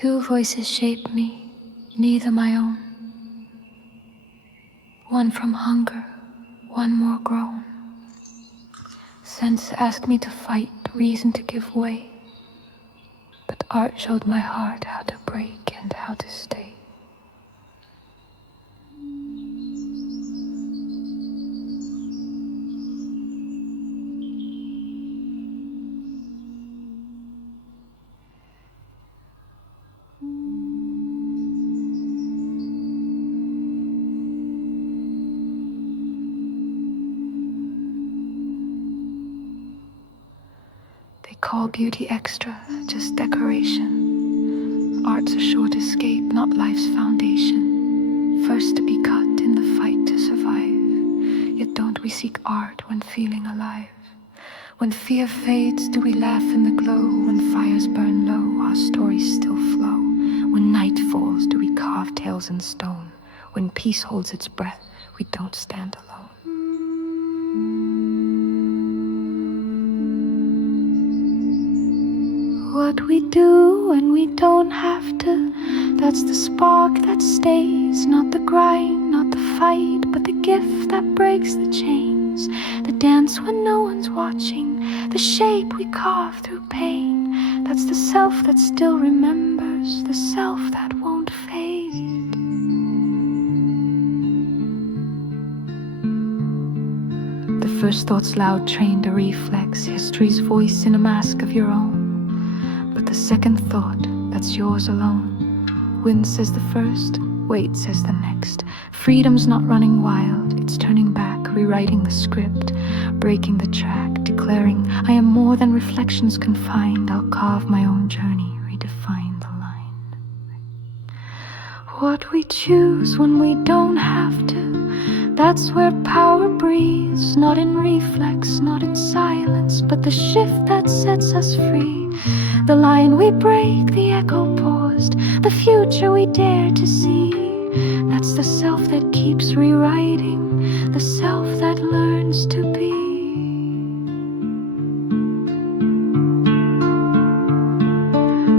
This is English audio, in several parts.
Two voices shape me, neither my own. One from hunger, one more grown. Sense asked me to fight, reason to give way. But art showed my heart how to break and how to stay. They call beauty extra, just decoration. Art's a short escape, not life's foundation. First to be cut in the fight to survive. Yet don't we seek art when feeling alive? When fear fades, do we laugh in the glow? When fires burn low, our stories still flow. When night falls, do we carve tales in stone? When peace holds its breath, we don't stand alone. What we do when we don't have to, that's the spark that stays. Not the grind, not the fight, but the gift that breaks the chains. The dance when no one's watching, the shape we carve through pain. That's the self that still remembers, the self that won't fade. The first thought's loud, trained a reflex, history's voice in a mask of your own. But the second thought, that's yours alone. Win says the first, wait says the next. Freedom's not running wild, it's turning back, rewriting the script, breaking the track, declaring, I am more than reflections confined. I'll carve my own journey, redefine the line. What we choose when we don't have to, that's where power breathes. Not in reflex, not in silence, but the shift that sets us free. The line we break, the echo paused, the future we dare to see. That's the self that keeps rewriting, the self that learns to be.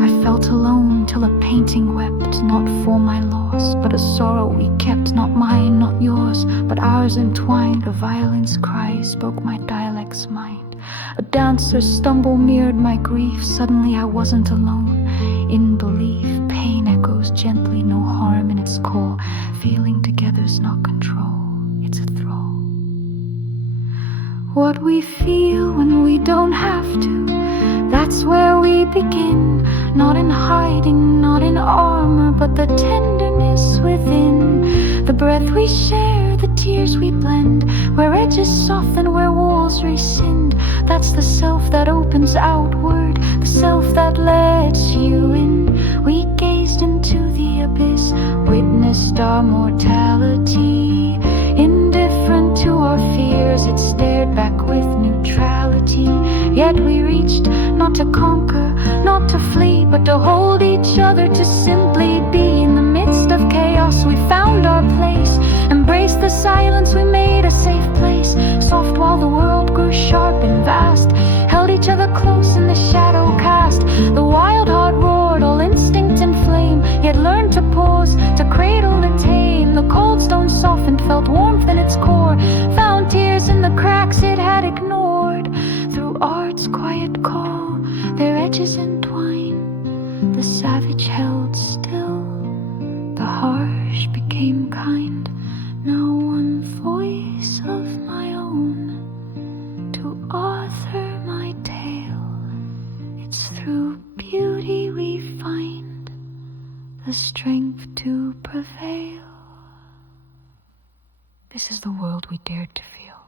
I felt alone till a painting wept, not for my loss, but a sorrow we kept, not mine, not yours, but ours entwined. A violin's cry spoke my dialect's mind. A dancer's stumble mirrored my grief. Suddenly I wasn't alone. In belief, pain echoes gently, no harm in its core. Feeling together's not control, it's a thrall. What we feel when we don't have to, that's where we begin. Not in hiding, not in armor, but the tenderness within. The breath we share, the tears we blend, where edges soften, where walls rescind. That's the self that opens outward, the self that lets you in. We gazed into the abyss, witnessed our mortality. Indifferent to our fears, it stared back with neutrality. Yet we reached, not to conquer, not to flee, but to hold each other, to simply be. In the midst of chaos we found our place, embraced the silence, we made a safe place. Soft while the world grew sharp and vast, held each other close in the shadow cast. The wild heart roared, all instinct in flame, yet learned to pause, to cradle, to tame. The cold stone softened, felt warmth in its core, found tears in the cracks it had ignored. Through art's quiet call, their edges entwined. The savage held still, the harsh became kind. Now one voice of my own to author my tale. It's through beauty we find the strength to prevail. This is the world we dared to feel.